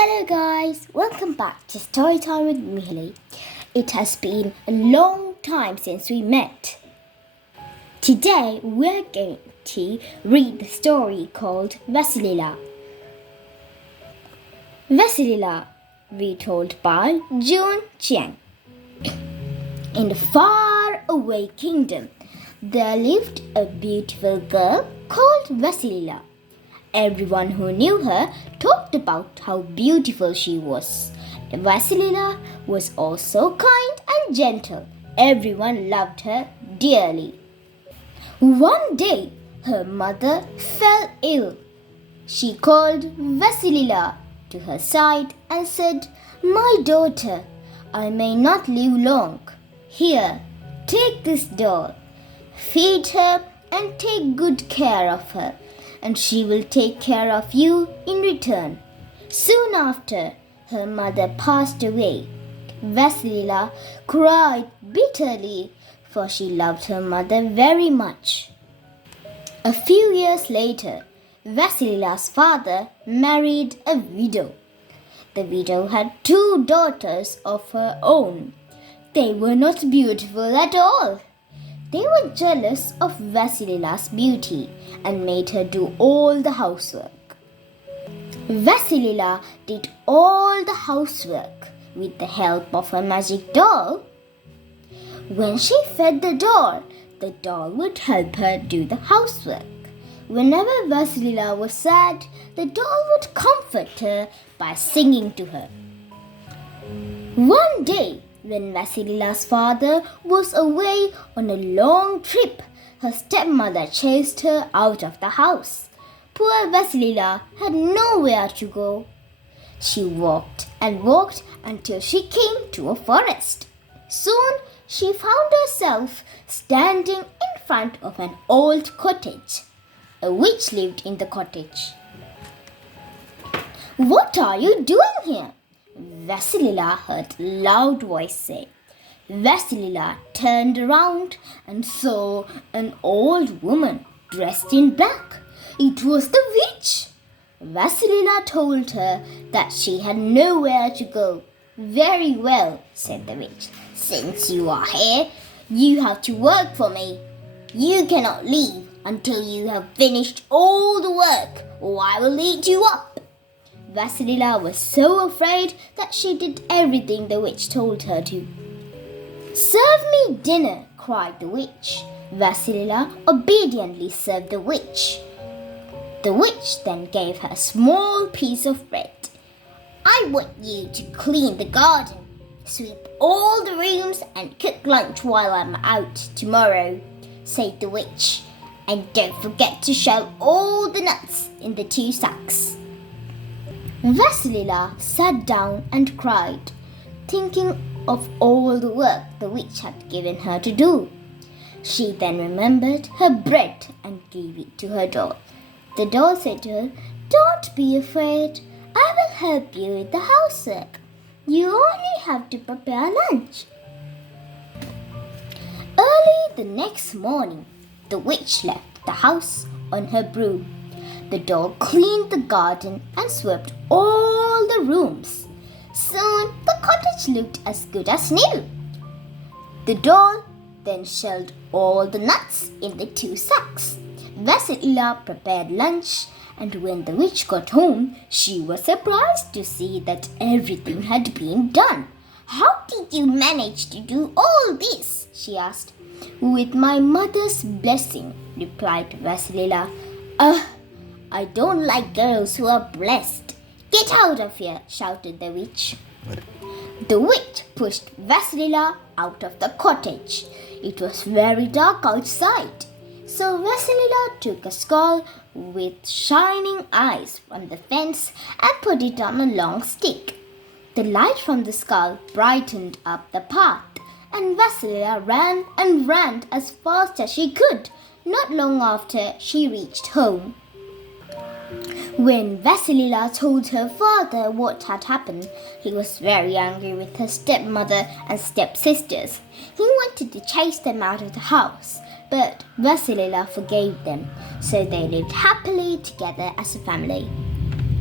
Hello guys, welcome back to Storytime with Mihli. It has been a long time since we met. Today we're going to read the story called Vasilila. Vasilila, retold by June Chiang. In the far-away kingdom, there lived a beautiful girl called Vasilila. Everyone who knew her talked about how beautiful she was. Vasilila was also kind and gentle. Everyone loved her dearly. One day, her mother fell ill. She called Vasilila to her side and said, "My daughter, I may not live long. Here, take this doll. Feed her and take good care of her, and she will take care of you in return." Soon after, her mother passed away. Vasilila cried bitterly, for she loved her mother very much. A few years later, Vasilila's father married a widow. The widow had 2 daughters of her own. They were not beautiful at all. They were jealous of Vasilila's beauty and made her do all the housework. Vasilila did all the housework with the help of her magic doll. When she fed the doll would help her do the housework. Whenever Vasilila was sad, the doll would comfort her by singing to her. One day, when Vasilila's father was away on a long trip, her stepmother chased her out of the house. Poor Vasilila had nowhere to go. She walked and walked until she came to a forest. Soon she found herself standing in front of an old cottage. A witch lived in the cottage. "What are you doing here?" Vasilila heard a loud voice say. Vasilila turned around and saw an old woman dressed in black. It was the witch. Vasilila told her that she had nowhere to go. "Very well," said the witch. "Since you are here, you have to work for me. You cannot leave until you have finished all the work, or I will eat you up." Vasilila was so afraid that she did everything the witch told her to. "Serve me dinner," cried the witch. Vasilila obediently served the witch. The witch then gave her a small piece of bread. "I want you to clean the garden, sweep all the rooms, and cook lunch while I'm out tomorrow," said the witch. "And don't forget to shell all the nuts in the 2 sacks." Vasilila sat down and cried, thinking of all the work the witch had given her to do. She then remembered her bread and gave it to her doll. The doll said to her, "Don't be afraid. I will help you with the housework. You only have to prepare lunch." Early the next morning, the witch left the house on her broom. The doll cleaned the garden and swept all the rooms. Soon the cottage looked as good as new. The doll then shelled all the nuts in the 2 sacks. Vasilila prepared lunch, and when the witch got home, she was surprised to see that everything had been done. "How did you manage to do all this?" she asked. "With my mother's blessing," replied Vasilila. I don't like girls who are blessed." "Get out of here," shouted the witch. The witch pushed Vasilila out of the cottage. It was very dark outside, so Vasilila took a skull with shining eyes from the fence and put it on a long stick. The light from the skull brightened up the path, and Vasilila ran and ran as fast as she could. Not long after, she reached home. When Vasilila told her father what had happened, he was very angry with her stepmother and stepsisters. He wanted to chase them out of the house, but Vasilila forgave them, so they lived happily together as a family.